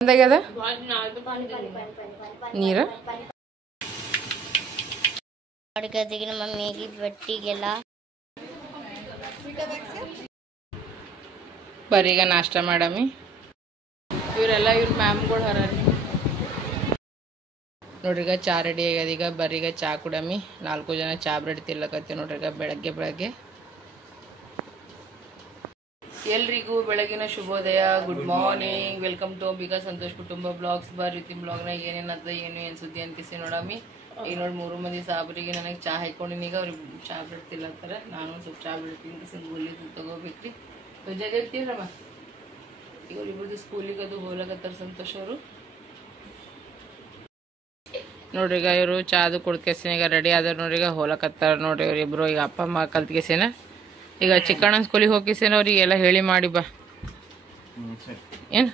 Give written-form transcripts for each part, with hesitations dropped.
ಅಂದಾಗ್ಯದ ನೀರ ಅಡ್ಗದಿಗೆ ನಮ್ಮ ಮಮ್ಮಿಗೆ ಬಟ್ಟಿಗೆಲ್ಲ ಬರೀಗ ನಾಷ್ಟ ಮಾಡಮಿ. ಇವರೆಲ್ಲ ಇವ್ರ ಮ್ಯಾಮ್ಗಳು ಹರಾರಿ ನೋಡ್ರಿಗ ಚಾ ರೆಡಿ ಆಗ್ಯದ. ಈಗ ಬರೀಗ ಚಾ ಕುಡಮಿ. 4 ಜನ ಚಾ ಬ್ರೆಡ್ ತಿನ್ಲಕತ್ತೀವಿ ನೋಡ್ರಿಗ ಬೆಳಗ್ಗೆ. ಎಲ್ರಿಗೂ ಬೆಳಗಿನ ಶುಭೋದಯ. Good morning. Welcome to Ambika Santosh Kutumba blogs. ಇವತ್ತಿನ ಬ್ಲಾಗ್ನಾಗ ಏನೇನದ ಏನು ಸುದ್ದಿ ಅಂತಿಸಿ ನೋಡಮಿ. ಈಗ ನೋಡಿ 3 ಮಂದಿ ಸಾಬ್ರಿಗೆ ನನಗೆ ಚಾ ಹಾಕೊಂಡಿನಿ. ಈಗ ಅವ್ರಿಗೆ ಚಾ ಬ್ರೆಡ್ ತಿನ್ಲತ್ತಾರ. ನಾನು ಸ್ವಲ್ಪ ಚಾ ಬ್ರೆಡ್ ತಿನ್ನಿಸಿ ಗೋಲಿ ತಗೋಬೇಕ್ರಿ. ಜಗತ್ತಿರಮ್ಮ ಈಗ ಇವ್ರದ್ದು ಸ್ಕೂಲಿಗೆ ಅದು ಹೋಗ್ಲಕತ್ತಾರ ಸಂತೋಷ್ ಅವರು. ನೋಡ್ರಿ ಈಗ ಇವರು ಚಾದು ಕುಡ್ಕೇಸಿನ ಈಗ ರೆಡಿ ಆದ್ರೆ ನೋಡ್ರಿ ಈಗ ಹೋಲಕತ್ತಾರ ನೋಡ್ರಿ. ಇವ್ರಿಬ್ರು ಈಗ ಅಪ್ಪ ಅಮ್ಮ ಕಲ್ತ್ಕೇಸಿನ ಈಗ ಚಿಕ್ಕಣ್ಣ ಸ್ಕೂಲಿಗೆ ಹೋಗಿಸೇನ ಅವ್ರಿಗೆ ಎಲ್ಲ ಹೇಳಿ ಮಾಡಿ ಬಾ. ಏನ್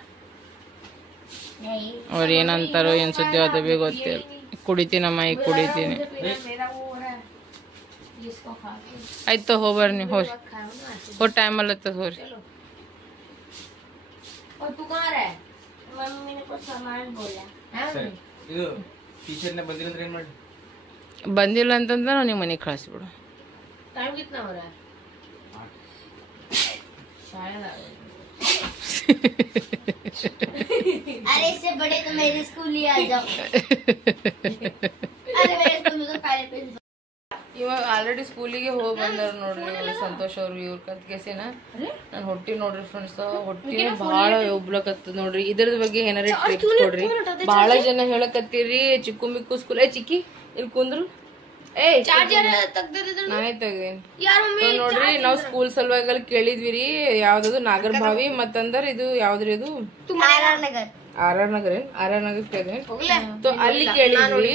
ಅವ್ರು ಏನಂತಾರೋ ಏನ್ ಸುದ್ದಿ ಅದು ಬಿ ಗೊತ್ತಿಲ್ಲ. ಕುಡಿತೀನಮ್ಮ ಈಗ ಕುಡಿತೀನಿ. ಆಯ್ತು ಹೋಗ್ಬರ್ರಿ ನೀವು ಹೋರಿ ಟೈಮ್ ಅಲ್ಲತ್ತದ ಹೋರಿ. ಬಂದಿಲ್ಲ ಅಂತಂದ್ರೆ ನಾವು ನಿಮ್ಮ ಮನೆಗೆ ಕಳಿಸ್ಬಿಡು. अरे इससे बड़े तो मेरे स्कूल ही आ जाओ. अरे मेरे स्कूल में तो पहले प्रिंसिपल ಇವಾಗ ಆಲ್ರೆಡಿ ಸ್ಕೂಲಿಗೆ ಹೋಗಿ ಬಂದಾರ ನೋಡ್ರಿ ಸಂತೋಷ್ ಅವ್ರು. ಇವ್ರ ಕತ್ಕೆಸಿನ ನಾನು ಹೊಟ್ಟಿ ನೋಡ್ರಿ ಫ್ರೆಂಡ್ಸ್, ಹೊಟ್ಟಿ ಭಾಳ ಒಬ್ಲಕತ್ತದ ನೋಡ್ರಿ. ಇದ್ರದ ಬಗ್ಗೆ ಏನಾರ ಟಿಪ್ಸ್ ಕೊಡ್ರಿ. ಬಹಳ ಜನ ಹೇಳಕತ್ತೀರಿ ಚಿಕ್ಕು ಮಿಕ್ಕು ಸ್ಕೂಲ್. ಚಿಕ್ಕಿ ಇಲ್ಲಿ ಕುಂದ್ರು ನಾನೇ ತೆಗ್ದೇನಿ ನೋಡ್ರಿ. ನಾವ್ ಸ್ಕೂಲ್ ಸಲುವಾಗಿ ಕೇಳಿದ್ವಿ ರೀ. ಯಾವ್ದದು ನಾಗರಭಾವಿ ಮತ್ತಂದ್ರ ಇದು ಯಾವ್ದ್ರಿ ಇದು ಆರ್ ನಗರ ಕೇಳಿದ್ವಿ. ಅಲ್ಲಿ ಕೇಳಿದ್ವಿ.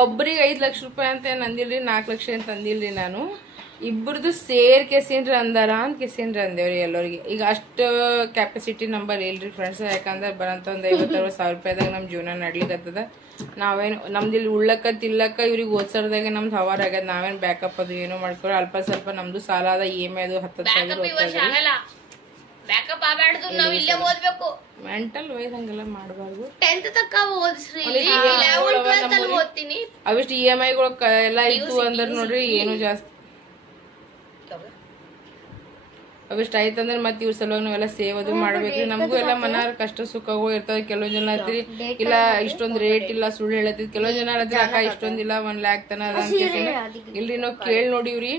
ಒಬ್ರಿಗೆ 5 ಲಕ್ಷ ರೂಪಾಯಿ ಅಂತ ಏನ್ ಅಂದಿಲ್ರಿ, 4 ಲಕ್ಷ ಅಂತ ಅಂದಿಲ್ರಿ. ನಾನು ಇಬ್ಬರದು ಸೇರ್ ಕೆಸಿನ್ರಿ ಅಂದಾರ ಅಂತ ಕೆಸಿನ್ರಿ ಅಂದೇವ್ರಿ ಎಲ್ಲರಿಗೆ. ಈಗ ಅಷ್ಟು ಕ್ಯಾಪಾಸಿಟಿ ನಂಬರ್ ಇಲ್ರಿ ಫ್ರೆಂಡ್ಸ್. ಯಾಕಂದ್ರೆ ಬರಂತ ಒಂದ್ 50-60 ಸಾವಿರ ರೂಪಾಯಿದಾಗ ನಮ್ ಜೀವನ ನಡ್ಲಿಕ್ಕತ್ತದ. ನಾವೇನು ನಮ್ದು ಇಲ್ಲಿ ಉಳ್ಳಕ್ಕ ತಿಲ್ಲಕ್ಕ ಇವ್ರಿಗೆ ಓದ್ಸರ್ದಾಗ ನಮ್ದು ಹವಾರ ಆಗ್ಯದ. ನಾವೇನ್ ಬ್ಯಾಕಪ್ ಅದು ಏನೋ ಮಾಡ್ಕೊಳ. ಅಲ್ಪ ಸ್ವಲ್ಪ ನಮ್ದು ಸಾಲ ಅದ. EMI ಅದು 10,000 ಮೆಂಟಲ್ ವೈಸ್ ಹಂಗೆಲ್ಲ ಮಾಡಬಾರ್ದು. ಅವಿಷ್ಟು EMIಗಳು ಎಲ್ಲ ಇತ್ತು ಅಂದ್ರೆ ನೋಡ್ರಿ ಏನು ಜಾಸ್ತಿ ಅವಿಷ್ಟ ಆಯ್ತಂದ್ರೆ ಮತ್ತೆ ಇವ್ರ ಸಲುವಾಗಿ ನಾವೆಲ್ಲ ಸೇವ್ ಅದು ಮಾಡ್ಬೇಕ್ರಿ. ನಮಗೂ ಎಲ್ಲ ಮನಾರ ಕಷ್ಟ ಸುಖಗಳು ಇರ್ತಾವ. ಕೆಲವೊಂದ್ ಜನ ಹೇಳ್ತೀರಿ ಇಲ್ಲ ಇಷ್ಟೊಂದ್ ರೇಟ್ ಇಲ್ಲ, ಸುಳ್ಳು ಹೇಳತ್ತಿ. ಕೆಲವೊಂದ್ ಜನ ಹೇಳ್ತೀರಿ ಅಕ್ಕ ಇಷ್ಟೊಂದಿಲ್ಲ 1 ಲ್ಯಾಕ್ ತನ ಅದ ಅಂತ. ಇಲ್ರಿ ನಾವ್ ಕೇಳಿ ನೋಡಿವ್ರಿ.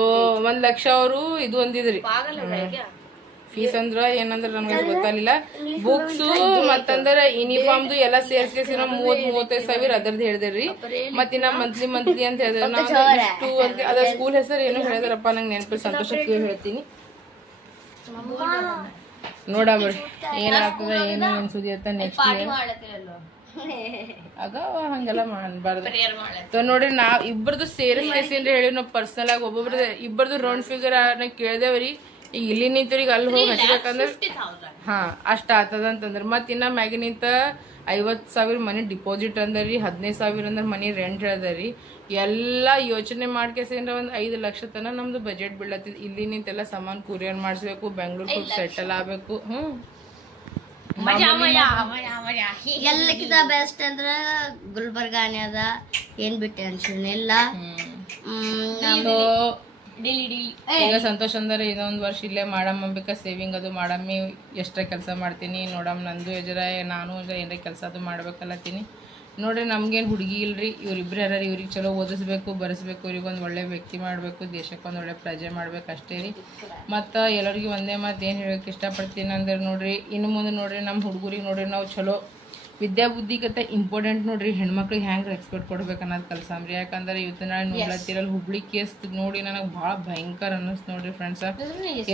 1 ಲಕ್ಷ ಅವರು ಇದು ಅಂದಿದ್ರಿ ಫೀಸ್ ಅಂದ್ರ ಏನಂದ್ರ ನಮ್ಗೆ ಗೊತ್ತಾಗ್ಲಿಲ್ಲ. ಬುಕ್ಸ್ ಮತ್ತಂದ್ರ ಯೂನಿಫಾರ್ಮ್ದು ಎಲ್ಲ ಸೇರ್ಸಿ ನಾವು 30-35 ಸಾವಿರ ಅದರದ್ದು ಹೇಳಿದ್ರಿ. ಮತ್ತಿನ್ನ ಮಂತ್ಲಿ ಅಂತ ಹೇಳಿದ್ರೆ ನಾವು ಇಷ್ಟು ಅಂತ ಅದ ಸ್ಕೂಲ್ ಹೆಸರು ಏನೋ ಹೇಳಿದ್ರಪ್ಪ ನಂಗೆ ನೆನಪು. ಸಂತೋಷಕ್ಕೆ ಹೇಳ್ತೀನಿ ನೋಡಮ್ರಿ ಏನಾಗ್ತದ ಏನು ಸುದ್ದಿ ಅಂತ ನೆಕ್ಸ್ಟ್ ಆಗ ಹಂಗೆಲ್ಲ ಮಾಡಬಾರ್ದು ನೋಡ್ರಿ. ನಾವ್ ಇಬ್ಬರದು ಸೇರಿಸ್ಕೇಸಿನ್ರಿ ಹೇಳಿ ನಾವು ಪರ್ಸನಲ್ ಆಗಿ ಒಬ್ಬೊಬ್ರದ್ದು ಇಬ್ಬರದು ರೌಂಡ್ ಫಿಗರ್ ಕೇಳ್ದೇವ್ರಿ. ಈಗ ಇಲ್ಲಿ ನಿಂತವ್ರಿಗೆ ಅಲ್ಲಿ ಹೋಗಿ ಹಚ್ಬೇಕಂದ್ರ ಅಷ್ಟ ಆತದ ಅಂತಂದ್ರ ಮತ್ ಇನ್ನ ಮ್ಯಾಗಿನಿಂತ 50,000 ಮನಿ ಡಿಪಾಸಿಟ್ ಅಂದ್ರಿ, 15,000 ಅಂದ್ರ ಮನಿ ರೆಂಟ್ ಹೇಳ್ದಾರಿ. ಎಲ್ಲಾ ಯೋಚನೆ ಮಾಡ್ಕೇಸಿಂದ್ರ 5 ಲಕ್ಷ ತನ ನಮ್ದು ಬಜೆಟ್ ಬೀಳತ್ತಿದ್. ಇಲ್ಲಿ ನಿಂತೆಲ್ಲ ಸಾಮಾನ್ ಕುರಿಯರ್ ಮಾಡಿಸ್ಬೇಕು, ಬೆಂಗ್ಳೂರ್ ಹೋಗಿ ಸೆಟಲ್ ಆಗ್ಬೇಕು. ಎಲ್ಲಕ್ಕಿಂತ ಬೆಸ್ಟ್ ಅಂದ್ರ ಗುಲ್ಬರ್ಗಾನೆ ಅದ. ಏನ್ ಬಿಟ್ಟು ಟೆನ್ಷನ್ ಇಲ್ಲ. ಈಗ ಸಂತೋಷ್ ಅಂದ್ರೆ ಇನ್ನೊಂದ್ ವರ್ಷ ಇಲ್ಲೇ ಮಾಡಮ್ಮ ಅಂಬಿಕಾ ಸೇವಿಂಗ್ ಅದು ಮಾಡಮ್ಮಿ. ಎಷ್ಟ ಕೆಲಸ ಮಾಡ್ತೀನಿ ನೋಡಮ್. ನಂದು ನಾನು ಏನಾರ ಕೆಲಸ ಅದು ಮಾಡ್ಬೇಕಲ್ಲತ್ತೀನಿ ನೋಡ್ರಿ. ನಮ್ಗೇನ್ ಹುಡುಗಿ ಇಲ್ರಿ. ಇವ್ರಿಬ್ರು ಯಾರು ಇವ್ರಿಗೆ ಚಲೋ ಓದಿಸ್ಬೇಕು, ಬರೆಸ್ಬೇಕು. ಇವ್ರಿಗೊಂದು ಒಳ್ಳೆ ವ್ಯಕ್ತಿ ಮಾಡ್ಬೇಕು, ದೇಶಕ್ಕೊಂದು ಒಳ್ಳೆ ಪ್ರಜೆ ಮಾಡ್ಬೇಕು ಅಷ್ಟೇ ರೀ. ಮತ್ತು ಎಲ್ಲರಿಗೂ ಒಂದೇ ಮಾತು ಏನು ಹೇಳೋಕೆ ಇಷ್ಟಪಡ್ತೀನಿ ಅಂದ್ರೆ ನೋಡ್ರಿ, ಇನ್ನು ಮುಂದೆ ನೋಡ್ರಿ ನಮ್ಮ ಹುಡುಗರಿಗೆ ನೋಡ್ರಿ ನಾವು ಚಲೋ ವಿದ್ಯಾಬುದ್ಧಿಗತ ಇಂಪಾರ್ಟೆಂಟ್ ನೋಡ್ರಿ. ಹೆಣ್ಮಕ್ಳಿಗೆ ಹೆಂಗೆ ರೆಸ್ಪೆಕ್ಟ್ ಕೊಡ್ಬೇಕು ಅನ್ನೋದು ಕಲ್ಸಂಬ್ರಿ. ಯಾಕಂದ್ರೆ ಇವತ್ತು ನಾಳೆ ನೋಡ್ಲತ್ತಿರಲ್ಲ ಹುಬ್ಳಿ ಕೇಸ್ ನೋಡಿ ನನಗೆ ಭಾಳ ಭಯಂಕರ ಅನ್ನಿಸ್ತು ನೋಡ್ರಿ ಫ್ರೆಂಡ್ಸ.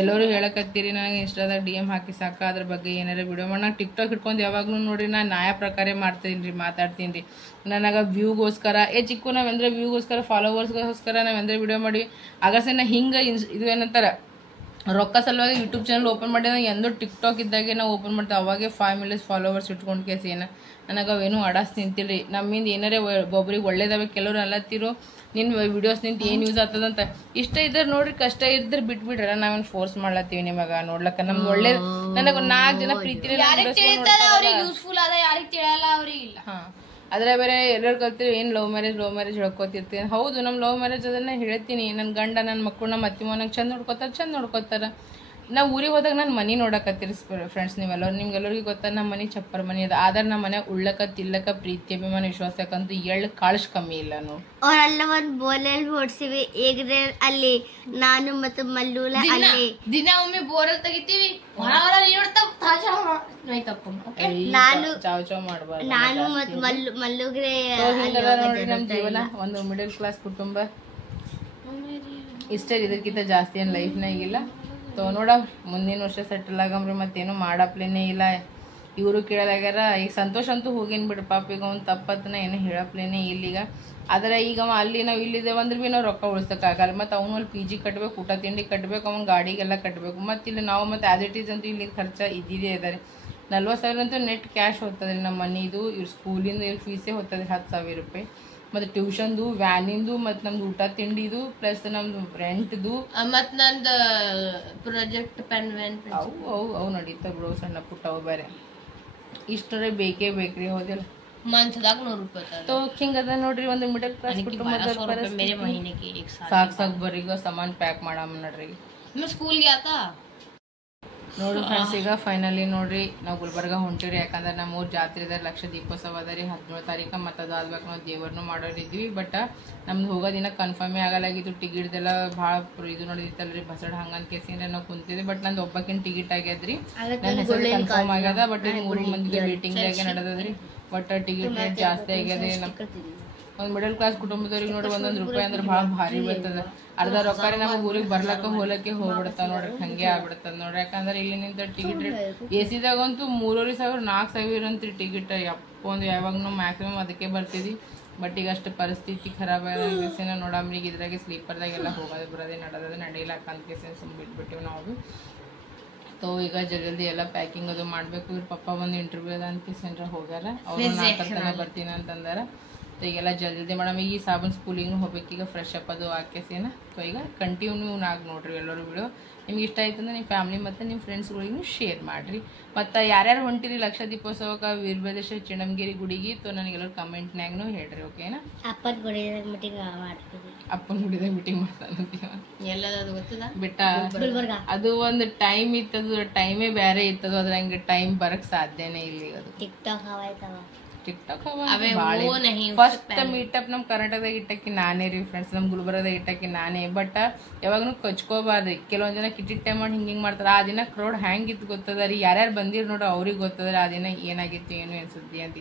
ಎಲ್ಲರೂ ಹೇಳಕತ್ತೀರಿ ನನಗೆ ಇನ್ಸ್ಟಾದಾಗ DM ಹಾಕಿ ಸಾಕ ಅದ್ರ ಬಗ್ಗೆ ಏನಾರ ವಿಡಿಯೋ ಮಾಡಿ. ನಾನು ಟಿಕ್ಟಾಕ್ ಹಿಡ್ಕೊಂಡು ಯಾವಾಗಲೂ ನೋಡ್ರಿ ನಾನು ನ್ಯಾಯ ಪ್ರಕಾರ ಮಾಡ್ತೀನಿ ರೀ, ಮಾತಾಡ್ತೀನಿ ರೀ. ನನಗೆ ವ್ಯೂಗೋಸ್ಕರ ಚಿಕ್ಕು ನಾವೆಂದ್ರೆ ವ್ಯೂಗೋಸ್ಕರ ಫಾಲೋವರ್ಸ್ಗೋಸ್ಕರ ನಾವೆಂದ್ರೆ ವಿಡಿಯೋ ಮಾಡಿ ಆಗಸೆ ನಾ ಹಿಂಗೆ ಇದು ಏನಂತಾರೆ ರೊಕ್ಕ ಸಲುವಾಗಿ ಯೂಟ್ಯೂಬ್ ಚಾನಲ್ ಓಪನ್ ಮಾಡಿದ್ರೆ ಎಂದೂ ಟಿಕ್ಟಾಕ್ ಇದ್ದಾಗೆ ನಾವು ಓಪನ್ ಮಾಡ್ತೀವಿ ಅವಾಗೆ 5 ಮಿಲಿಯನ್ ಫಾಲೋವರ್ಸ್ ಇಟ್ಕೊಂಡು ಕೇಸಿ ನನಗೆ ಅವೇನು ಅಡಾಸ್ ನಿಂತಿಲ್ರಿ ನಮ್ಮಿಂದ ಏನಾರೇ ಒಬ್ಬರಿಗೆ ಒಳ್ಳೇದಾವೆ ಕೆಲವ್ರು ಅಲ್ಲತ್ತಿರೋ ನಿನ್ನ ವಿಡಿಯೋಸ್ ನಿಂತ ಏನು ಯೂಸ್ ಆಗ್ತದಂತ ಇಷ್ಟ ಇದ್ರೆ ನೋಡ್ರಿ ಕಷ್ಟ ಇದ್ರೆ ಬಿಟ್ಬಿಡ್ರಲ್ಲ ನಾವೇನು ಫೋರ್ಸ್ ಮಾಡ್ಲತ್ತೀವಿ ನಿಮಗೆ ನೋಡ್ಲಕ್ಕ ನಮ್ಗೆ ಒಳ್ಳೇದು ನನಗೆ 4 ಜನ ಪ್ರೀತಿ ಯೂಸ್ಫುಲ್ ಅದ ಯಾರಿಗೆ ತಿಳಿಯಲ್ಲ ಅವ್ರಿಗೆ ಇಲ್ಲ. ಹಾಂ ಆದರೆ ಬೇರೆ ಎಲ್ಲರೂ ಕಲ್ತೀವಿ ಏನು ಲವ್ ಮ್ಯಾರೇಜ್ ಹೇಳ್ಕೊತಿರ್ತೀನಿ. ಹೌದು ನಮ್ಮ ಲವ್ ಮ್ಯಾರೇಜ್ ಅದನ್ನು ಹೇಳ್ತೀನಿ. ನನ್ನ ಗಂಡ ನನ್ನ ಮಕ್ಕಳು ನಮ್ಮ ಅತ್ತಿ ಮನೆಗೆ ಚಂದ ನೋಡ್ಕೊತಾರೆ. ನಾವು ಊರಿಗೆ ಹೋದಾಗ ನಾನು ಮನೆ ನೋಡಕತ್ತೀರಿ ಫ್ರೆಂಡ್ಸ್ ನೀವೆಲ್ಲರೂ ನಿಮ್ಗೆಲ್ಲರಿಗೂ ಗೊತ್ತಾ ನಮ್ಮ ಮನೆ ಚಪ್ಪರ್ ಮನೆ ಅದ. ಆದ್ರೆ ನಮ್ಮ ಮನೆ ಉಳ್ಳಕ ತಿಲ್ಲಕ ಪ್ರೀತಿ ಅಭಿಮಾನ ವಿಶ್ವಾಸಕ್ಕಂತೂ ಎಳ್ಳು ಕಾಳಷ್ಟು ಕಮ್ಮಿ ಇಲ್ಲ ನಾವು. ಅವರೆಲ್ಲ ಒಂದು ಬೋರಲ್ಲಿ ಓಡಿಸಿವಿ ಈಗ ಅಲ್ಲಿ ನಾನು ಮತ್ತು ಮಲ್ಲೂಲ ಅಲ್ಲಿ ದಿನ ಒಮ್ಮೆ ಬೋರಲ್ಲಿ ತೆಗಿತೀವಿ. ನಾನು ಚಾವ್ ಮಾಡ್ಬಾರ್ದು. ನಾನು ಮತ್ತು ಮಲ್ಲುಗ್ರೆ ನೋಡ್ರಿ ನಮ್ಮ ಜೀವನ ಒಂದು ಮಿಡಲ್ ಕ್ಲಾಸ್ ಕುಟುಂಬ ಇಷ್ಟೇ. ಇದಕ್ಕಿಂತ ಜಾಸ್ತಿ ಏನು ಲೈಫ್ನಾಗ ಇಲ್ಲ. ನೋಡ ಮುಂದಿನ ವರ್ಷ ಸೆಟಲ್ ಆಗಮ್ರಿ. ಮತ್ತೇನು ಮಾಡಪ್ಲೇನೇ ಇಲ್ಲ. ಇವರು ಕೇಳಲಾಗ್ಯಾರ. ಈಗ ಸಂತೋಷ ಅಂತೂ ಹೋಗೇನು ಬಿಡು ಪಾಪ. ಈಗ ಅವ್ನು ತಪ್ಪತ್ತನ ಏನು ಹೇಳಪ್ಲೇನೇ ಇಲ್ಲೀಗ. ಆದರೆ ಈಗ ಅಲ್ಲಿ ನಾವು ಇಲ್ಲಿದ್ದೇವೆ ಅಂದ್ರೆ ಭೀ ನಾವು ರೊಕ್ಕ ಉಳಿಸೋಕ್ಕಾಗಲ್ಲ. ಮತ್ತು ಅವನು ಅಲ್ಲಿ PG ಕಟ್ಟಬೇಕು, ಊಟ ತಿಂಡಿ ಕಟ್ಟಬೇಕು, ಅವ್ನ ಗಾಡಿಗೆಲ್ಲ ಕಟ್ಟಬೇಕು. ಮತ್ತು ಇಲ್ಲಿ ನಾವು ಮತ್ತು ಆ್ಯಸ್ ಇಟ್ ಈಸ್ ಅಂತೂ ಇಲ್ಲಿ ಖರ್ಚು ಇದ್ದಿದ್ದೇ ಇದ್ದಾರೆ. 40,000 ಅಂತೂ ನೆಟ್ ಕ್ಯಾಶ್ ಹೋಗ್ತದೆ ರೀ. ನಮ್ಮ ಮನೆದು ಇವ್ರ ಸ್ಕೂಲಿಂದ ಇವ್ರ ಫೀಸೇ ಹೋಗ್ತದೆ 10,000 ರೂಪಾಯಿ. ಮತ್ತು ಟ್ಯೂಷನ್ದು ವ್ಯಾನಿಂದು ಮತ್ತು ನಮ್ದು ಊಟ ತಿಂಡಿದು ಪ್ಲಸ್ ನಮ್ದು ರೆಂಟ್ದು ಮತ್ತು ನಂದು ಪ್ರಾಜೆಕ್ಟ್ ಪೆನ್ ವ್ಯಾನ್ ಅವು ನಡೀತಾವೆ ಬಿಡು ಸಣ್ಣ ಪುಟ್ಟ ಅವು ಬೇರೆ. ಇಷ್ಟರೇ ಬೇಕೇ ಬೇಕ್ರಿ ಹೌದಿಲ್ಲ. ಮಂತ್ದಾಗ 100 ರೂಪಾಯಿ ಹಿಂಗದ ನೋಡ್ರಿ ಒಂದು ಮಿಡಲ್ ಕ್ಲಾಸ್ ಕುಟುಂಬದ ಸಾಕ್ ಬರೀಗ ಸಾಮಾನ್ ಪ್ಯಾಕ್ ಮಾಡಮ್ಮ ನೋಡ್ರಿ. ಸ್ಕೂಲ್ಗೆ ಯಾಕ ನೋಡ್ರಿ ಫ್ರೆಂಡ್ಸ್ ಈಗ ಫೈನಲಿ ನೋಡ್ರಿ ನಾವು ಗುಲ್ಬರ್ಗ ಹೊಂಟಿವ್ರಿ. ಯಾಕಂದ್ರೆ ನಮ್ಮ ಊರ್ ಜಾತ್ರೆ ಇದೆ, ಲಕ್ಷ ದೀಪೋತ್ಸವ ಅದ ರೀ 17 ತಾರೀಕು. ಮತ್ತು ಅದಾದ್ಬೇಕು ನಾವು ದೇವರನ್ನು ಮಾಡೋರಿದ್ವಿ. ಬಟ್ ನಮ್ದು ಹೋಗೋದಿನ ಕನ್ಫರ್ಮೇ ಆಗಲಾಗಿತ್ತು. ಟಿಕೆಟ್ದೆಲ್ಲ ಭಾಳ ಇದು ನೋಡಿತ್ತಲ್ರಿ ಬಸಡ್ ಹಂಗಂತ ಕೇಸಿಂದ್ರೆ ನಾವು ಕುಂತಿದ್ವಿ. ಬಟ್ ನಂದು ಒಬ್ಬಕಿನ ಟಿಕೆಟ್ ಆಗ್ಯದ್ರಿ. ನನ್ನ ಹೆಸರು ಕನ್ಫರ್ಮ್ ಆಗ್ಯದ. ಬಟ್ ಈಗ 3 ಮಂದಿ ವೇಟಿಂಗ್ ಆಗಿ ನಡೆದದ್ರಿ. ಬಟ್ ಟಿಕೆಟ್ ರೇಟ್ ಜಾಸ್ತಿ ಆಗ್ಯದ. ಒಂದು ಮಿಡಲ್ ಕ್ಲಾಸ್ ಕುಟುಂಬದವ್ರಿಗೆ ನೋಡಿ 1 ರೂಪಾಯಿ ಅಂದ್ರೆ ಭಾಳ ಭಾರಿ ಬರ್ತದೆ. ಅರ್ಧ ರೊಕ್ಕ ನಮಗೆ ಊರಿಗೆ ಬರ್ಲಕ್ಕ ಹೋಲಕ್ಕೆ ಹೋಗ್ಬಿಡ್ತಾವ ನೋಡ್ರಿ. ಹಂಗೆ ಆಗ್ಬಿಡ್ತದ ನೋಡ್ರಿ. ಯಾಕಂದ್ರೆ ಇಲ್ಲಿ ನಿಂತ ಟಿಕೆಟ್ ರೇಟ್ AC-ದಾಗಂತೂ 3,500 4,000 ಅಂತ್ರಿ ಟಿಕೆಟ್. ಒಂದು ಯಾವಾಗೂ ಮ್ಯಾಕ್ಸಿಮಮ್ ಅದಕ್ಕೆ ಬರ್ತಿದ್ವಿ. ಬಟ್ ಈಗ ಅಷ್ಟು ಪರಿಸ್ಥಿತಿ ಖರಾಬ್ ಆದ ನೋಡಮ್ರಿ. ಈಗ ಇದ್ರಾಗೆ ಸ್ಲೀಪರ್ದಾಗೆಲ್ಲ ಹೋಗೋದು ಬರೋದೇ ನಡೀಲಕ್ಕ ಅಂತ ಕೇಸಿನ ಸುಮ್ಮನೆ ಬಿಟ್ಬಿಟ್ಟಿವಿ ನಾವು. ಈಗ ಜಲ್ದಿ ಎಲ್ಲ ಪ್ಯಾಕಿಂಗ್ ಅದು ಮಾಡಬೇಕು. ಇವ್ರ ಪಪ್ಪ ಒಂದು ಇಂಟರ್ವ್ಯೂ ಅದ ಅಂತ ಕೇಸಿಂದ್ರ ಹೋಗ್ಯಾರ. ಅವ್ರು 4 ತನ ಬರ್ತೀನಿ ಅಂತಂದಾರ. ಈಗೆಲ್ಲ ಜಲ್ದಿ ಮೇಡಮ್ ಈ ಸಾಬನ್ ಸ್ಕೂಲಿಗೂ ಹೋಗ್ಬೇಕು. ಈಗ ಫ್ರೆಶ್ ಅಪ್ ಅದು ಹಾಕೇಸಿನ. ಈಗ ಕಂಟಿನ್ಯೂ ಆಗಿ ನೋಡ್ರಿ ಎಲ್ಲರೂ ವಿಡಿಯೋ. ನಿಮ್ಗೆ ಇಷ್ಟ ಆಯ್ತು ಅಂದ್ರೆ ನಿಮ್ಮ ಫ್ಯಾಮಿಲಿ ಮತ್ತು ನಿಮ್ಮ ಫ್ರೆಂಡ್ಸ್ಗಳಿಗೂ ಶೇರ್ ಮಾಡಿರಿ. ಮತ್ತು ಯಾರ್ಯಾರು ಹೊಂಟಿರಿ ಲಕ್ಷ ದೀಪೋತ್ಸವಕ್ಕೆ ವೀರಭದ್ರೇಶ್ವರ ಚಿಣಮಗಿರಿ ಗುಡಿಗೆ ನನಗೆಲ್ಲರೂ ಕಮೆಂಟ್ನಾಗೂ ಹೇಳ್ರಿ. ಓಕೆನಾ? ಅಪ್ಪನ ಗುಡಿದಾಗ ಮೀಟಿಂಗ್ ಮಾಡ್ತೀವಿ. ಅಪ್ಪನ ಗುಡಿದಾಗ ಮೀಟಿಂಗ್ ಮಾಡ್ತಾನಂತೀವ ಎಲ್ಲದು ಗೊತ್ತದ ಬಿಟ್ಟ. ಅದು ಒಂದು ಟೈಮ್ ಇತ್ತದು, ಟೈಮೇ ಬೇರೆ ಇತ್ತದು. ಅದ್ರ ಹಂಗೆ ಟೈಮ್ ಬರಕ್ ಸಾಧ್ಯನೇ ಇಲ್ಲಿ. ಅದು ಟಿಕ್ಟಾಕ್ ಫಸ್ಟ್ ಮೀಟಪ್ ನಮ್ ಕರ್ನಾಟಕದಾಗ ಇಟ್ಟಕ್ಕೆ ನಾನೇ ರೀ ಫ್ರೆಂಡ್ಸ್. ನಮ್ ಗುಲ್ಬರ್ಗದಾಗ ಇಟ್ಟಕ್ಕೆ ನಾನೇ. ಬಟ್ ಯಾವಾಗೂ ಕಚ್ಕೋಬಾರ್ದ್ರಿ. ಕೆಲವೊಂದ್ ಜನ ಕಿಟಿಟ್ ಟೈಮ್ ಮಾಡಿ ಹಿಂಗಿಂಗ್ ಮಾಡ್ತಾರ. ಆ ದಿನ ಕ್ರೌಡ್ ಹ್ಯಾಂಗ್ ಇತ್ತು ಗೊತ್ತದ ರೀ. ಯಾರ್ಯಾರು ಬಂದಿರ್ ನೋಡ್ರಿ ಅವ್ರಿಗೆ ಗೊತ್ತದ್ರಿ ಆ ದಿನ ಏನಾಗಿತ್ತು ಏನು ಅನ್ಸುತ್ತೆ ಅಂತ.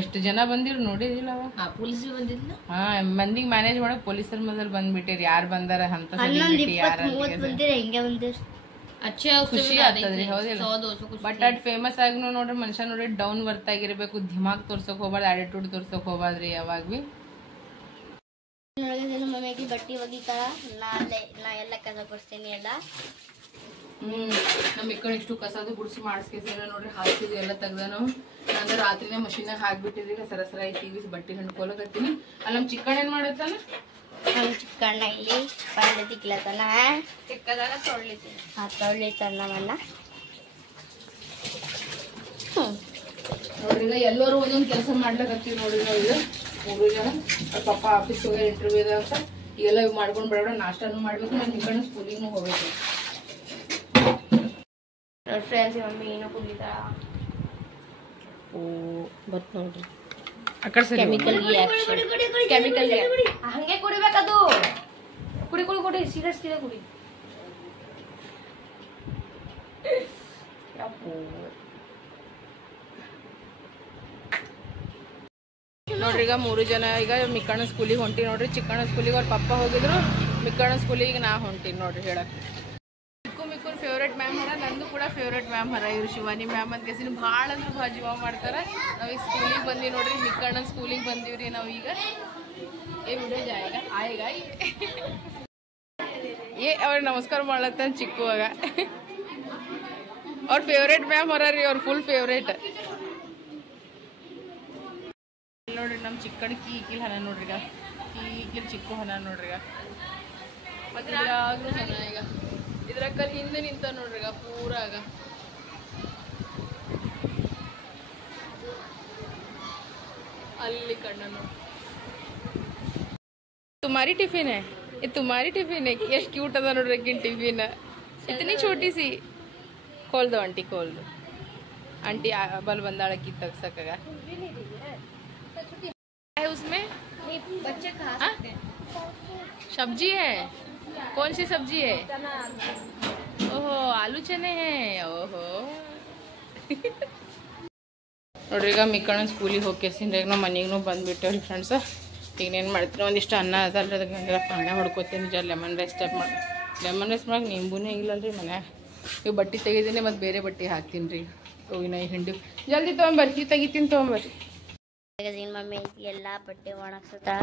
ಎಷ್ಟು ಜನ ಬಂದಿರು ನೋಡಿದಿಲ್ಲ ಪೊಲೀಸ್ ಬಂದಿಲ್ಲ. ಹಾ ಮಂದಿಗೆ ಮ್ಯಾನೇಜ್ ಮಾಡಕ್ ಪೊಲೀಸರ ಮೊದಲು ಬಂದ್ಬಿಟ್ಟಿರಿ. ಯಾರು ಬಂದಾರ ಅಂತ ಖುಷಿ ಆಗ್ತದ್ರಿ ಹೌದಿಲ್ಲ. ಬಟ್ ಅಟ್ ಫೇಮಸ್ ಆಗಿ ನೋಡ್ರಿ ಮನುಷ್ಯ ನೋಡ್ರಿ ಡೌನ್ ಬರ್ತಾಗಿರ್ಬೇಕು. ಧಿಮಾಕ್ ತೋರ್ಸಕ್ ಹೋಗ್ಬಾರ್ದು, ಆಟಿಟ್ಯೂಡ್ ತೋರ್ಸಕ್ ಹೋಗ್ಬಾರ್ದ್ರಿ ಯಾವಾಗ ಭೀ. ಮಮ್ಮಿಗೆ ಬಟ್ಟೆ ಒಗಿತಾರ, ನಾ ಎಲ್ಲ ಕಸ ಕೊಡ್ತೀನಿ ಎಲ್ಲ. ನಮ್ ಈ ಕಡೆ ಇಷ್ಟು ಕಸದು ಗುಡ್ಸಿ ಮಾಡಿಸ್ಕೇಸಿನ ನೋಡ್ರಿ ಹಾಕಿದ್ವಿ ಎಲ್ಲ ತೆಗ್ದ. ನಾವು ಅಂದ್ರೆ ರಾತ್ರಿನೇ ಮಷೀನಾಗ ಹಾಕ್ಬಿಟ್ಟಿದ್ರಿ. ಸರಸರ ಐತಿ ಬಟ್ಟೆ ಹಂಡ್ಕೊಳಕತ್ತೀನಿ. ಅಲ್ಲಿ ನಮ್ ಚಿಕ್ಕಣ್ಣ ಏನ್ ಮಾಡತ್ತಾನ? ಚಿಕ್ಕಣ್ಣ ಇಲ್ಲಿ ಪಲ್ಲೆ ತಿಕ್ಲತ್ತಾನ. ಚಿಕ್ಕದಾಗ ತೊಳ್ಳಿತಾನ ನಮ್ಮನ್ನ. ನೋಡ್ರಿ ಈಗ ಎಲ್ಲರೂ ಒಂದೊಂದು ಕೆಲಸ ಮಾಡ್ಲಕತ್ತೀವಿ ನೋಡ್ರಿ ನಾವು. ಈಗ 3 ಜನ ಪಪ್ಪ ಆಫೀಸ್ ಹೋಗಿ ಇಂಟರ್ವ್ಯೂ ಇದೆ ಅಂತ ಈಗೆಲ್ಲ ಮಾಡ್ಕೊಂಡ್ ಬೇಡ. ನಾಷ್ಟಾನು ಮಾಡ್ಬೇಕು, ನಾನು ಚಿಕ್ಕಣ್ಣ ಸ್ಕೂಲಿಗೂ ಹೋಗ್ಬೇಕು. ಫ್ರೆಂಡ್ಸ್ ಮಮ್ಮಿ ಏನೋ ಕುಡಿತಾರ. ಬಟ್ ನೋಡ್ರಿ ಕೆಮಿಕಲ್ ಹಂಗೆ ಕುಡಿಬೇಕದು. ಕುಡಿ ಸೀರಿಯಸ್ ಕುಡಿ. ನೋಡ್ರಿ ಈಗ 3 ಜನ ಈಗ ಮಿಕ್ಕಣ್ಣ ಸ್ಕೂಲಿಗೆ ಹೊಂಟಿ ನೋಡ್ರಿ. ಚಿಕ್ಕಣ್ಣ ಸ್ಕೂಲಿಗೆ ಅವ್ರ ಪಪ್ಪ ಹೋಗಿದ್ರು. ಮಿಕ್ಕಣ್ಣ ಸ್ಕೂಲಿಗೆ ನಾ ಹೊಂಟೀನಿ ನೋಡ್ರಿ ಹೇಳಕ್. ಮಿಕ್ಕೂರ್ ಫೇವ್ರೇಟ್ ಮ್ಯಾಮ್ ಹರ, ನಂದು ಕೂಡ ಫೇವ್ರೇಟ್ ಮ್ಯಾಮ್ ಹರ. ಇವ್ರು ಶಿವಾನಿ ಮ್ಯಾಮ್ ಅಂತ ಕೇಸಿನ ಭಾಳ ಅಂದ್ರೆ ಭಾಳ ಜೀವ ಮಾಡ್ತಾರೆ. ನಾವೀಗ ಸ್ಕೂಲಿಗೆ ಬಂದೀವಿ ನೋಡ್ರಿ. ಮಿಕ್ಕಣ್ಣನ ಸ್ಕೂಲಿಗೆ ಬಂದೀವ್ರಿ ನಾವೀಗ. ಏ ವಿಡಿಯೋ ಜಾಯಗ ಆಯಗ ಏ ಅವ್ರು ನಮಸ್ಕಾರ ಮಾಡ್ಲತ್ತ ಚಿಕ್ಕುವಾಗ ಅವ್ರ ಫೇವ್ರೇಟ್ ಮ್ಯಾಮ್ ಹೊರ ರೀ ಅವ್ರ ಫುಲ್ ಫೇವ್ರೇಟ್ ನೋಡ್ರಿ ನಮ್ಮ ಚಿಕ್ಕಣ ಕೀಕಿಲ್ ಹನ ನೋಡ್ರಿಗ ಕೀಕಿಲ್ ಚಿಕ್ಕು ಹನ ನೋಡ್ರಿಗ ಮತ್ತೆ ಇದ್ರಾಗ್ಲೂ ಹನ ಈಗ ಇದ್ರಾಗ ಹಿಂದೆ ನಿಂತ ನೋಡ್ರಿಗ ಪೂರಾಗ ಅಲ್ಲಿ ಕಣ್ಣ ನೋಡಿ तुम्हारी टिफिन है ये तुम्हारी टिफिन है ಎಷ್ಟು ಕ್ಯೂಟ್ ಅದ ನೋಡ್ರಿ ಕಿನ್ ಟಿಫಿನ್ इतनी छोटी सी खोल दो आंटी खोल दो आंटी बल बंदाड़ा की तक सकेगा है उसमें बच्चे खा सकते हैं। सब्जी है कौन सी सब्जी है ओहो आलू चने हैं ओहो ನೋಡ್ರಿ ಈಗ ಮಿಕ್ಕಣ ಸ್ಕೂಲಿಗೆ ಹೋಗ್ಕೇಸಿಂದ ಈಗ ನಾವು ಮನೆಗೂ ಬಂದುಬಿಟ್ಟೇವ್ರಿ ಫ್ರೆಂಡ್ಸ ಈಗ ಏನು ಮಾಡ್ತೀನಿ ಒಂದಿಷ್ಟು ಅನ್ನ ಅದಲ್ರಿ ಅದಕ್ಕೆ ಪಾನ ಹೊಡ್ಕೊತೀನಿ ಜರ ಲೆಮನ್ ರೈಸ್ ಟೈಪ್ ಮಾಡಿ ಲೆಮನ್ ರೈಸ್ ಮಾಡಕ್ಕೆ ನಿಂಬೂನೇ ಇಲ್ಲಲ್ರಿ ಮನ್ಯಾಗ ಇವು ಬಟ್ಟೆ ತೆಗಿತೀನಿ ಮತ್ತು ಬೇರೆ ಬಟ್ಟೆ ಹಾಕ್ತೀನಿ ರೀ ಹೂವಿನ ಹಿಂಡಿ ಜಲ್ದಿ ತೊಗೊಂಬರ್ರಿ ತೆಗಿತೀನಿ ತೊಗೊಂಬರ್ರಿ ಮಮ್ಮಿ ಎಲ್ಲ ಬಟ್ಟೆ ಒಣಗ್ಸುತ್ತಾ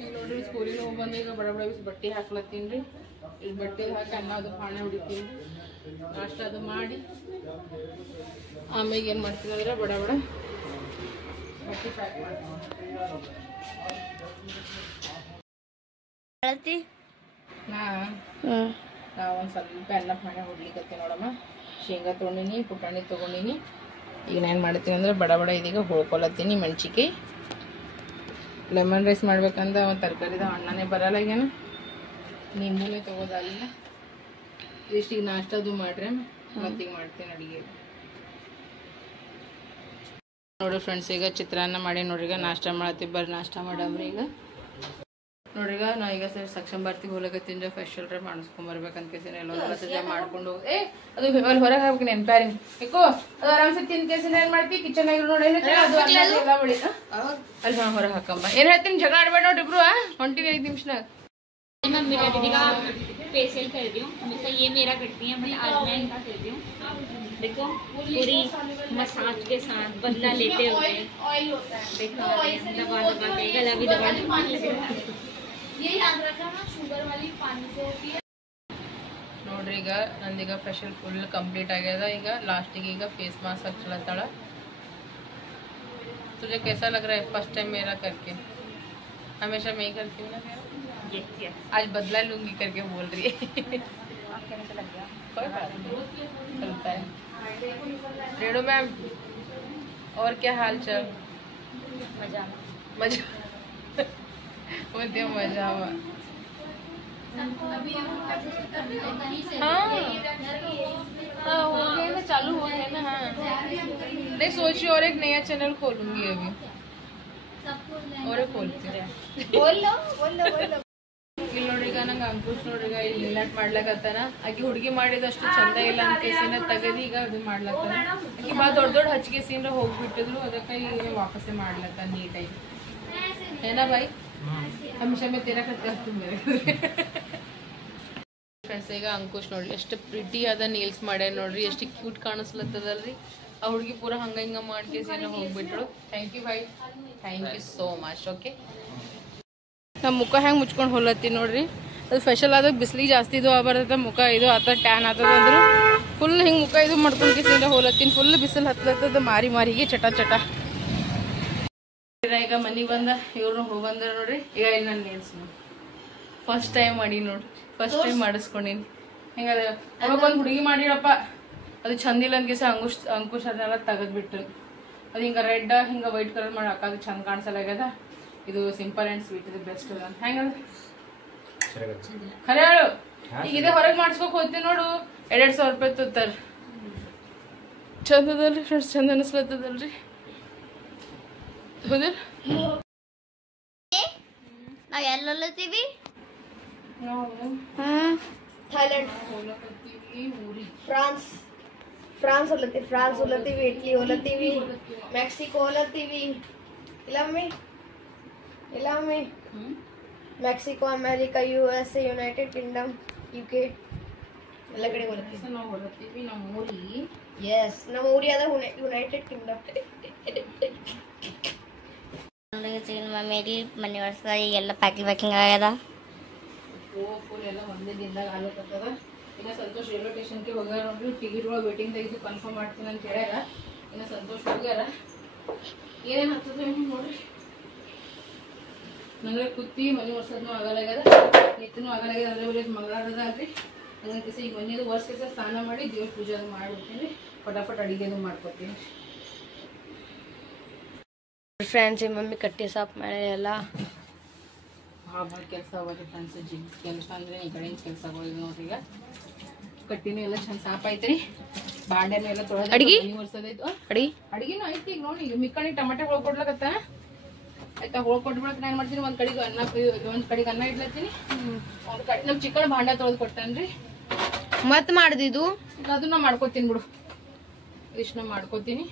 ಈಗ ನೋಡ್ರಿ ಸ್ಕೂಲಿಗೆ ಹೋಗಿ ಬಂದು ಈಗ ಬಡ ಬಡ ಬಿಸಿ ಬಟ್ಟೆ ಹಾಕ್ಲತ್ತೀನಿ ರೀ ಇಲ್ಲಿ ಬಟ್ಟೆ ಹಾಕಿ ಅನ್ನ ಅದು ಪಾಣೆ ಹೊಡಿತೀನಿ ನಾಷ್ಟ ಅದು ಮಾಡಿ ಆಮೇಲೆ ಏನು ಮಾಡ್ತೀನಿ ಅಂದ್ರೆ ಬಡ ಬಡ ಬಟ್ಟೆ ಪ್ಯಾಕ್ ಮಾಡ್ತೀನಿ ನಾವು ಒಂದು ಸ್ವಲ್ಪ ಅನ್ನ ಪಾಣೆ ಹೊಡ್ಲಿಕ್ಕೆ ನೋಡಮ್ಮ ಶೇಂಗಾ ತೊಗೊಂಡಿನಿ ಪುಟಾಣಿ ತೊಗೊಂಡಿನಿ ಈಗ ನಾನು ಏನು ಮಾಡ್ತೀನಿ ಅಂದ್ರೆ ಬಡ ಬಡ ಇದೀಗ ಹೊಳ್ಕೊಳತ್ತೀನಿ ಮೆಣ್ಸಿಕಾಯಿ ಲೆಮನ್ ರೈಸ್ ಮಾಡ್ಬೇಕಂದ್ರೆ ಒಂದು ತರಕಾರಿದ ಅಣ್ಣನೇ ಬರಲ್ಲ ಈಗೇನು ನಿಂಬೂನೇ ತೊಗೋದಲ್ಲ ಇಷ್ಟಿಗೆ ನಾಷ್ಟದು ಮಾಡ್ರೆ ಮತ್ತೀಗ ಮಾಡ್ತೀನಿ ಅಡುಗೆ ನೋಡ್ರಿ ಫ್ರೆಂಡ್ಸ್ ಈಗ ಚಿತ್ರಾನ್ನ ಮಾಡಿ ನೋಡ್ರಿ ಈಗ ನಾಷ್ಟ ಮಾಡತ್ತೀವಿ ಬರ್ರಿ ನಾಷ್ಟ ಮಾಡಮ್ರಿ ಈಗ ನೋಡ್ರಿ ಈಗ ನಾ ಈಗ ಸರ್ ಸಕ್ಷಮ್ ಬರ್ತೀವಿ ಹೋಲಕತ್ತೀನಿ ಫೇಶಿಯಲ್ ರೇ ಮಾಡಿಸ್ಕೊಂಬರ್ಬೇಕಂತ ಕೇಸಿನ ಎಲ್ಲ ಸಜ್ಜ ಮಾಡ್ಕೊಂಡು ಹೋಗಿ ಅದು ಅಲ್ಲಿ ಹೊರಗೆ ಹಾಕ್ಬೇಕು ನೆನ್ಪಾರಿ ಏಕೋ ಅದು ಆರಾಮ್ಸೆ ತಿಂದ ಕೇಸಿನ ಏನು ಮಾಡ್ತೀವಿ ಕಿಚನ್ ಆಗಿ ನೋಡಿ ಅದು ಎಲ್ಲ ಬಳಿ ಅಲ್ಲಿ ಹೊರಗೆ ಹಾಕಂಬ ಏನು ಹೇಳ್ತೀನಿ ಜಗಳ ಆಡ್ಬೇಡ ನೋಡ್ರಿ ಇಬ್ರು ಹೊಂಟಿವಿ 5 ನಿಮಿಷನಾಗ मैं मेरा दीदी का फेशियल कर रही हूँ हमेशा ये मेरा करती है मैं आज मैं इनका कर रही हूँ देखो पूरी मसाज के साथ बदला लेते हुए देखो दबा दबा के गला भी दबा ये याद रखना शुगर वाली पानी से होती है ನೋಡ್ರಿ ಈಗ ನಂದೀಗ ಫೇಶಿಯಲ್ ಫುಲ್ ಕಂಪ್ಲೀಟ್ ಆಗ್ಯದ ಈಗ ಲಾಸ್ಟಿಗೆ ಈಗ ಫೇಸ್ ಮಾಸ್ಕ್ ಹಚ್ಚಲತ್ತಾಳ तुझे कैसा लग रहा है फर्स्ट टाइम मेरा करके हमेशा मैं ही करती हूँ ना आज बदला लूंगी करके बोल रही है कोई बात नहीं चलता है रेणु मैम और क्या हाल चाल मजा मजा मजा हुआ हाँ हाँ हो गया ना चालू हो गया ना हाँ नहीं सोची और एक नया चैनल खोलूंगी अभी और एक खोलती हूँ बोल लो ಇಲ್ಲಿ ನೋಡ್ರಿಗ ನಂಗೆ ಅಂಕುಶ್ ನೋಡ್ರಿಗ ಇಲ್ಲಿ ಇಲ್ಲಾಟ್ ಮಾಡ್ಲಕತ್ತಾನ ಆಕಿ ಹುಡುಗಿ ಮಾಡಿದಷ್ಟು ಚಂದ ಇಲ್ಲ ಅಂತ ಕೇಸಿನ ತೆಗದಿ ಈಗ ಅದು ಮಾಡ್ಲತ್ತಾನ ಆಕಿ ಬಾ ದೊಡ್ಡ ದೊಡ್ಡ ಹಚ್ಚಿಗೆ ಸೀನ್ರ ಹೋಗ್ಬಿಟ್ಟಿದ್ರು ಅದಕ್ಕೆ ಈಗ ವಾಪಸ್ಸೇ ಮಾಡ್ಲತ್ತಾನ ನೀಟಾಗಿ ಏನಾ ಬಾಯ್ ಹಮೇಶಾ ಮೇ ತೇರಾ ಕತ್ತೆ ಹತ್ತು ಮೇರೆ ಫ್ರೆಂಡ್ಸ್ ಈಗ ಅಂಕುಶ್ ನೋಡ್ರಿ ಎಷ್ಟು ಪ್ರಿಟಿ ಆದ ನೀಲ್ಸ್ ಮಾಡ್ಯಾರ ನೋಡ್ರಿ ಎಷ್ಟು ಕ್ಯೂಟ್ ಕಾಣಿಸ್ಲತ್ತದಲ್ರಿ ಆ ಹುಡುಗಿ ಪೂರ ಹಂಗ ಹಿಂಗ ಮಾಡ್ಕೇಸಿನ ಹೋಗ್ಬಿಟ್ರು thank you bye thank you so much okay ನಮ್ಮ ಮುಖ ಹೆಂಗೆ ಮುಚ್ಕೊಂಡು ಹೊಲತ್ತೀನಿ ನೋಡ್ರಿ ಅದು ಫೇಶಿಯಲ್ ಆದಾಗ ಬಿಸಿಲಿಗೆ ಜಾಸ್ತಿ ಇದು ಬರ್ತದೆ ಮುಖ ಇದು ಆತ ಟ್ಯಾನ್ ಆಗ್ತದ ಅಂದ್ರೆ ಫುಲ್ ಹಿಂಗೆ ಮುಖ ಇದು ಮಾಡ್ಕೊಂಡು ಕಿಸಿಂದ ಹೋಲತ್ತೀನಿ ಫುಲ್ ಬಿಸಿಲು ಹತ್ಲತ್ತದ ಮಾರಿಗೆ ಚಟ ಚಟ ಈಗ ಮನೆಗೆ ಬಂದ ಇವ್ರನ್ನ ಹೋಗಿ ಬಂದ ನೋಡ್ರಿ ಈಗ ಇಲ್ಲಿ ನಾನು ನೇಲ್ಸ್ ಫಸ್ಟ್ ಟೈಮ್ ಮಾಡಿ ನೋಡ್ರಿ ಫಸ್ಟ್ ಟೈಮ್ ಮಾಡಿಸ್ಕೊಂಡೀನಿ ಹಿಂಗದ ಅವಾಗ ಒಂದು ಹುಡುಗಿ ಮಾಡಿರಪ್ಪ ಅದು ಚಂದಿಲ್ಲ ಅಂದ್ಕೇಸ ಅಂಕುಶ್ ಅದನ್ನೆಲ್ಲ ತೆಗೆದ್ಬಿಟ್ಟು ಅದು ಹಿಂಗೆ ರೆಡ್ ಹಿಂಗೆ ವೈಟ್ ಕಲರ್ ಮಾಡಿ ಹಾಕೋದು ಚಂದ ಕಾಣಿಸಲಾಗ್ಯದ ಇದು ಸಿಂಪಲ್ ಆ್ಯಂಡ್ ಸ್ವೀಟ್ ಇದು ಬೆಸ್ಟ್ ಅದ ಹೆಂಗದ ಖರೆ ಹೇಳು ಈಗ ಇದೇ ಹೊರಗೆ ಮಾಡಿಸ್ಕೋಕ್ ಹೋಗ್ತೀವಿ ನೋಡು 200 ರೂಪಾಯಿ ತೊತ್ತಾರ ಚಂದ ಅದಲ್ರಿ ಫ್ರೆಂಡ್ಸ್ ಚಂದ ಅನಿಸ್ಲತ್ತದಲ್ರಿ ಹೌದಾ ನಾವು ಎಲ್ಲೊಲ್ಲತ್ತೀವಿ ನಾವು ಥೈಲ್ಯಾಂಡ್ ಫ್ರಾನ್ಸ್ ಹೊಲತ್ತೀವಿ ಇಟ್ಲಿ ಹೊಲತ್ತೀವಿ ಮೆಕ್ಸಿಕೋ ಹೊಲತ್ತೀವಿ ಇಲ್ಲ mummy Mexico America USA United Kingdom UK ಎಲ್ಲ ಕಡೆ ಹೊಲತ್ತೀವಿ ನಾವು ಹೊಲತ್ತೀವಿ ನಮ್ಮ ಊರಿಗೆ ಎಸ್ ನಮ್ಮ ಊರಿ ಅದ ಯುನೈಟೆಡ್ ಕಿಂಗ್ಡಮ್ ಫ್ರೆಂಡ್ಸ್ ಈಗ ಮಮ್ಮಿಗೆ ಮನೆ ವರ್ಷ ಈಗೆಲ್ಲ ಪ್ಯಾಕಿಂಗ್ ಆಗ್ಯದ. ಫುಲ್ ಎಲ್ಲ ಒಂದೇ ದಿನದಾಗ ಆಗ್ಲತ್ತದ. ಇನ್ನು ಸಂತೋಷ್ ರೈಲ್ವೆ ಸ್ಟೇಷನ್ಗೆ ಹೋಗ್ಯಾರ ನೋಡ್ರಿ. ಟಿಕೆಟ್ ಒಳಗೆ ವೇಟಿಂಗ್ ತೆಗೆದು ಕನ್ಫರ್ಮ್ ಮಾಡ್ತೀನಿ ಅಂತ ಹೇಳ್ಯಾರ. ಇನ್ನು ಸಂತೋಷ್ ಹೋಗ್ಯಾರ. ಏನೇನು ಆಗ್ತದ ಏನು ನೋಡ್ರಿ. ನನಗೆ ಕುತ್ತಿ ಮನೆ ವರ್ಷದೂ ಆಗಲಾಗ್ಯದ, ನಿತ್ತನೂ ಆಗಲಾಗ್ಯದ. ಅಂದರೆ ಬರೀ ಮಂಗಳಾರದ ಅಲ್ರಿ. ಹಂಗಂತ ಈಗ ಮನೆಯದು ವರ್ಷ ಸ್ನಾನ ಮಾಡಿ ದೇವ್ರ ಪೂಜೆ ಅದು ಮಾಡಿಬಿಡ್ತೀನಿ. ಫಟಾಫಟ್ ಅಡುಗೆದು ಮಾಡ್ಕೊತೀನಿ. ಫ್ರೆಂಡ್ಸ್ ಈ ಮಮ್ಮಿ ಕಟ್ಟಿ ಸಾಫ್ ಮಾಡಿ ಎಲ್ಲ ಭಾಳ ಕೆಲಸ ಆಗೋದು ಫ್ರೆಂಡ್ಸ್. ಕೆಲಸ ಅಂದರೆ ಈ ಕಡೆಯಿಂದ ಕೆಲಸ ಆಗೋದು ನೋಡ್ರಿ. ಈಗ ಕಟ್ಟಿನೂ ಎಲ್ಲ ಚಂದ ಸಾಫ್ ಐತ್ರಿ. ಬಾಂಡೆನೂ ಎಲ್ಲ ತೊಳೆದು ಅಡ್ಗಿ ವರ್ಷದೈತು. ಅಡಿಗೆನೂ ಐತಿ. ಈಗ ನೋಡಿ ಈಗ ಮಿಕ್ಕಣಿ ಟಮಾಟೆ ಹೋಳ್ಕೊಡ್ಲಕತ್ತ ಆಯ್ತಾ. ಹೋಳ್ಕೊಟ್ಬಿಡಕ್ಕೆ ನಾನು ಏನು ಮಾಡ್ತೀನಿ, ಒಂದು ಕಡೆಗೆ ಅನ್ನ ಇಡ್ಲತ್ತೀನಿ. ಒಂದು ಕಡೆ ನಮ್ಮ ಚಿಕ್ಕನ ಭಾಂಡೆ ತೊಳೆದು ಕೊಟ್ಟೇನ್ರಿ. ಮತ್ತೆ ಮಾಡಿದ್ದು ಅದನ್ನ ಮಾಡ್ಕೊತೀನಿ ಬಿಡು. ಇಷ್ಟನ್ನ ಮಾಡ್ಕೊತೀನಿ.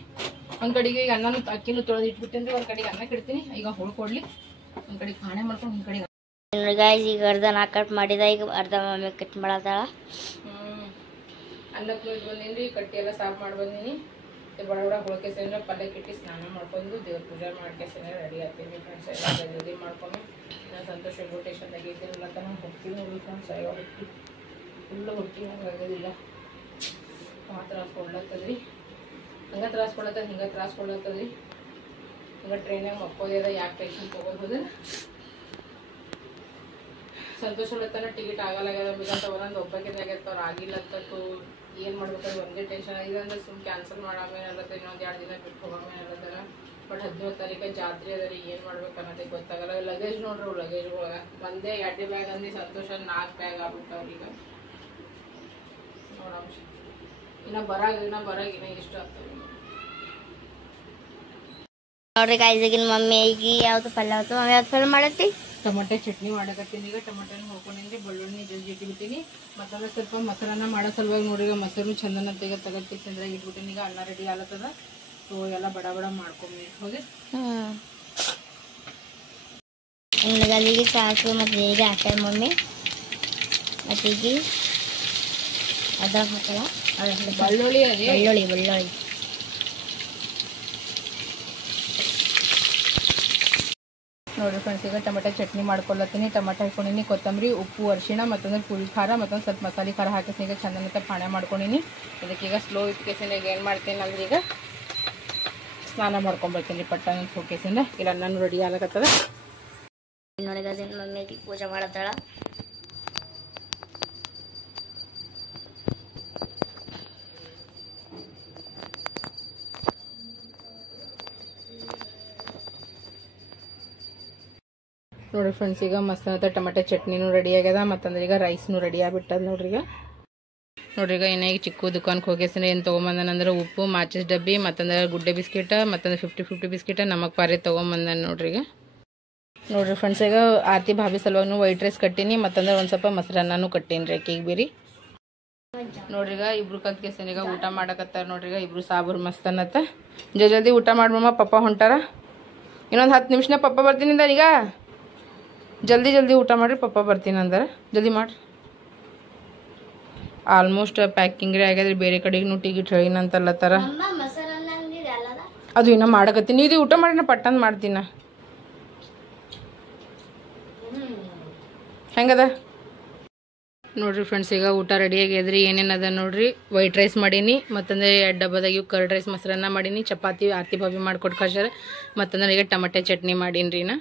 ಒಂದು ಕಡೆಗೆ ಈಗ ಅನ್ನನೂ ಅಕ್ಕಿನೂ ತೊಳೆದು ಇಟ್ಬಿಟ್ಟೇನ್ರಿ. ಒಂದು ಕಡೆಗೆ ಅನ್ನ ಇಡ್ತೀನಿ. ಈಗ ಹೋಳ್ಕೊಡ್ಲಿ. ಒಂದು ಕಡೆಗೆ ಪಾಣೆ ಮಾಡ್ಕೊಂಡು ಒಂದು ಕಡೆಗೆ ಗಾಯ್ಸ್ ಈಗ ಅರ್ಧ ನಾ ಕಟ್ ಮಾಡಿದ. ಈಗ ಅರ್ಧ ಮಮ್ಮಿ ಕಟ್ ಮಾಡತ್ತಾಳ. ಅನ್ನಕ್ಕೆ ಇದು ಬಂದೀನಿ. ಕಟ್ಟಿ ಎಲ್ಲ ಸಾಫ್ ಮಾಡಿ ಬಂದೀನಿ. ಬಡ ಬಡ ಹೋಳಿಗೆ ಸೇರಿದ್ರೆ ಪಲ್ಯ ಕೆಟ್ಟಿ ಸ್ನಾನ ಮಾಡ್ಕೊಂಡು ದೇವ್ರ ಪೂಜೆ ಮಾಡ್ಕೊಂಡು ರೆಡಿ ಆಗ್ತೀನಿ ಫ್ರೆಂಡ್ಸ್. ಎಲ್ಲ ಜಲ್ದಿ ಮಾಡ್ಕೊಂಡು ನಾನು ಸಂತೋಷ ಇನ್ವಿಟೇಷನ್ದಾಗ ಇದ್ದೀನಿಲ್ಲ ನಾನು ಹೋಗ್ತೀನಿ ನೋಡಿ ಫ್ರೆಂಡ್ಸ್. ಈಗ ಹೊಟ್ಟಿ ಫುಲ್ಲು ಹೊಟ್ಟಿ ಹಂಗೆ ಆಗೋದಿಲ್ಲ. ತ್ರಾಸು ಕೊಡ್ಲತ್ತದ್ರಿ. ಹಂಗೆ ತ್ರಾಸು ಕೊಡ್ಲತ್ತದ, ಹಿಂಗೆ ತ್ರಾಸು ಕೊಡ್ಲತ್ತದ್ರಿ. ಹಂಗೆ ಟ್ರೈನಾಗ ಮಕ್ಕೋದಿದ. ಯಾಕೆ ಟೆನ್ಷನ್ ತೊಗೋಬೋದು. ಸಂತೋಷ ತನ ಟಿಕೆಟ್ ಆಗಲಾಗ್ಯದ ಬೇಕಂತ ಒಂದೊಂದು ಒಬ್ಬಾಕಿದಾಗಿರ್ತಾವ್ರು ಆಗಿಲ್ಲತ್ತೂ ಏನು ಮಾಡ್ಬೇಕಾದ್ರೆ ಒಂದೇ ಟೆನ್ಷನ್ ಆಗಿದೆ. ಅಂದ್ರೆ ಸುಮ್ಮನೆ ಕ್ಯಾನ್ಸಲ್ ಮಾಡಾಮೇಲೆ ಅಲ್ಲತ್ತ ಇನ್ನೊಂದು 2 ದಿನ ಬಿಟ್ಟು ಹೋಗಾಮೇಲೆ ಅಲ್ಲತ್ತಾರ. ಬಟ್ 17 ತಾರೀಕು ಜಾತ್ರೆ ಅದ ರೀ. ಏನು ಮಾಡ್ಬೇಕು ಅನ್ನೋದೇ ಗೊತ್ತಾಗಲ್ಲ. ಲಗೇಜ್ ನೋಡ್ರಿ, ಲಗೇಜ್ ಒಳಗೆ ಒಂದೇ 2 ಬ್ಯಾಗ್ ಅಂದು ಸಂತೋಷ 4 ಬ್ಯಾಗ್ ಆಗ್ಬಿಡ್ತಾವ್ರಿ. ಈಗ ನೋಡಮ್ಮ ಇನ್ನ ಬರಾಗ ಇಷ್ಟ ಆಗ್ತದೆ ನೋಡ್ರಿ ಗಾಯ್ಸ್. ಈಗಿನ ಮಮ್ಮಿ ಈಗ ಯಾವ್ದು ಪಲ್ಯ ಆಯ್ತು. ಮಮ್ಮಿ ಯಾವ್ದು ಪಲ್ಯ ಮಾಡತ್ತಿ? ಟೊಮಟೆ ಚಟ್ನಿ ಮಾಡಕತ್ತೀನಿ. ಈಗ ಟೊಮಟೆನ ಹೋಗ್ಕೊಂಡಿದ್ರಿ. ಬೆಳ್ಳುಳ್ಳಿ ಜಲ್ದಿ ಇಟ್ಬಿಟ್ಟಿನಿ. ಮತ್ತಂದ್ರೆ ಸ್ವಲ್ಪ ಮೊಸರನ್ನ ಮಾಡೋ ಸಲುವಾಗಿ ನೋಡ್ರಿ. ಈಗ ಮೊಸರು ಚಂದನ ತೆಗೆದು ಚಂದ್ರಾಗಿ ಇಟ್ಬಿಟ್ಟಿನಿ. ಈಗ ಅನ್ನ ರೆಡಿ ಆಗತ್ತದ. ಸೊ ಎಲ್ಲ ಬಡ ಬಡ ಮಾಡ್ಕೊಂಬಿ ಹೌದು. ಈಗ ಸಾಸು ಮತ್ತು ಈಗ ಹಾಕ್ಯಾರ ಮಮ್ಮಿ. ಮತ್ತು ಈಗ ಅದ ಹಾಕಲ್ಲ ಬೆಳ್ಳುಳ್ಳಿ ಬೆಳ್ಳುಳ್ಳಿ ನೋಡ್ರಿ ಫ್ರೆಂಡ್ಸ್. ಈಗ ಟೊಮೆಟೊ ಚಟ್ನಿ ಮಾಡ್ಕೊಳತ್ತೀನಿ. ಟೊಮೆಟೊ ಹಾಕೊಂಡಿನಿ, ಕೊತ್ತಂಬರಿ, ಉಪ್ಪು, ಅರಿಶಿಣ, ಮತ್ತೊಂದು ಪುಳಿ ಖಾರ, ಮತ್ತೊಂದು ಸ್ವಲ್ಪ ಮಸಾಲೆ ಖಾರ ಹಾಕಿಸಿ ಈಗ ಚಂದನಂತೆ ಪಾಣೆ ಮಾಡ್ಕೊಂಡಿನಿ. ಇದಕ್ಕೀಗ ಸ್ಲೋ ಇಟ್ಕೇಸಿಂದ ಈಗ ಏನು ಮಾಡ್ತೀನಿ ಅಂದ್ರೆ ಈಗ ಸ್ನಾನ ಮಾಡ್ಕೊಂಬರ್ತೀನಿ ಪಟ್ಟನ ಹೋಗ್ಕೇಸಿಂದ. ಇಲ್ಲ ನಾನು ರೆಡಿ ಆಗಕತ್ತದ. ನೋಡಿ ಮಮ್ಮಿ ಪೂಜೆ ಮಾಡತ್ತಾಳ. ನೋಡ್ರಿ ಫ್ರೆಂಡ್ಸ್. ಈಗ ಮಸ್ತ್ ಟೊಮೆಟೊ ಚಟ್ನಿನೂ ರೆಡಿ ಆಗ್ಯದ. ಮತ್ತಂದ್ರೆ ಈಗ ರೈಸ್ನು ರೆಡಿ ಆಗ್ಬಿಟ್ಟದ ನೋಡ್ರಿ. ಈಗ ಏನಾಗಿ ಚಿಕ್ಕ ದುಕಾನ್ಗೆ ಹೋಗ್ಯಸಿನ ಏನು ತೊಗೊಂಬಂದನಂದ್ರೆ ಉಪ್ಪು, ಮಾಚಿಸ್ ಡಬ್ಬಿ, ಮತ್ತಂದ್ರೆ ಗುಡ್ಡೆ ಬಿಸ್ಕಿಟ್, ಮತ್ತಂದ್ರೆ 50-50 ಬಿಸ್ಕಿಟ್, ನಮಕ್ ಪಾರಿ ತೊಗೊಂಬಂದನ ನೋಡ್ರಿ. ನೋಡ್ರಿ ಫ್ರೆಂಡ್ಸ್. ಈಗ ಆರತಿ ಭಾಬಿ ಸಲುವಾಗಿ ವೈಟ್ ರೈಸ್ ಕಟ್ಟೀನಿ. ಮತ್ತಂದ್ರೆ ಒಂದು ಸ್ವಲ್ಪ ಮೊಸರನ್ನೂ ಕಟ್ಟೀನಿ ರೀ ಆಕೆಗೆ ಬೇರಿ. ನೋಡ್ರಿ ಈಗ ಇಬ್ರು ಕತ್ಕೆಸನಿಗ ಊಟ ಮಾಡಕತ್ತಾರ ನೋಡ್ರಿ. ಈಗ ಇಬ್ರು ಸಾಬರು ಮಸ್ತ್ ಅನ್ನತ್ತ. ಜಲ್ದಿ ಊಟ ಮಾಡ್ಮಮ್ಮ, ಪಪ್ಪ ಹೊಂಟಾರ. ಇನ್ನೊಂದು 10 ನಿಮಿಷನ ಪಪ್ಪ ಬರ್ತೀನಿ ಅಂದಾರ. ಈಗ ಜಲ್ದಿ ಊಟ ಮಾಡ್ರಿ, ಪಪ್ಪ ಬರ್ತೀನಿ ಅಂದಾರ. ಜಲ್ದಿ ಮಾಡ್ರಿ. ಆಲ್ಮೋಸ್ಟ್ ಪ್ಯಾಕಿಂಗ್ ರೀ ಆಗ್ಯದ್ರಿ. ಬೇರೆ ಕಡೆಗೂ ಟಿಕೆಟ್ ಹೇಳಿನಂತಲ್ಲತ್ತಾರ. ಅದು ಇನ್ನೂ ಮಾಡಕತ್ತೀನಿ. ಇದು ಊಟ ಮಾಡಿ ನಾ ಪಟ್ಟಂದು ಮಾಡ್ತೀನ. ಹೆಂಗದ ನೋಡ್ರಿ ಫ್ರೆಂಡ್ಸ್. ಈಗ ಊಟ ರೆಡಿ ಆಗ್ಯದ್ರಿ. ಏನೇನದ ನೋಡ್ರಿ. ವೈಟ್ ರೈಸ್ ಮಾಡೀನಿ. ಮತ್ತಂದ್ರೆ 2 ಡಬ್ಬದಾಗ ಕರ್ಡ್ ರೈಸ್ ಮೊಸರನ್ನ ಮಾಡೀನಿ. ಚಪಾತಿ ಆರತಿ ಭಾಬಿ ಮಾಡ್ಕೊಟ್ಟು ಕಳ್ಸ್ಯಾರ. ಮತ್ತಂದ್ರೆ ಈಗ ಟೊಮೆಟೊ ಚಟ್ನಿ ಮಾಡೀನಿ ರೀ ನಾ.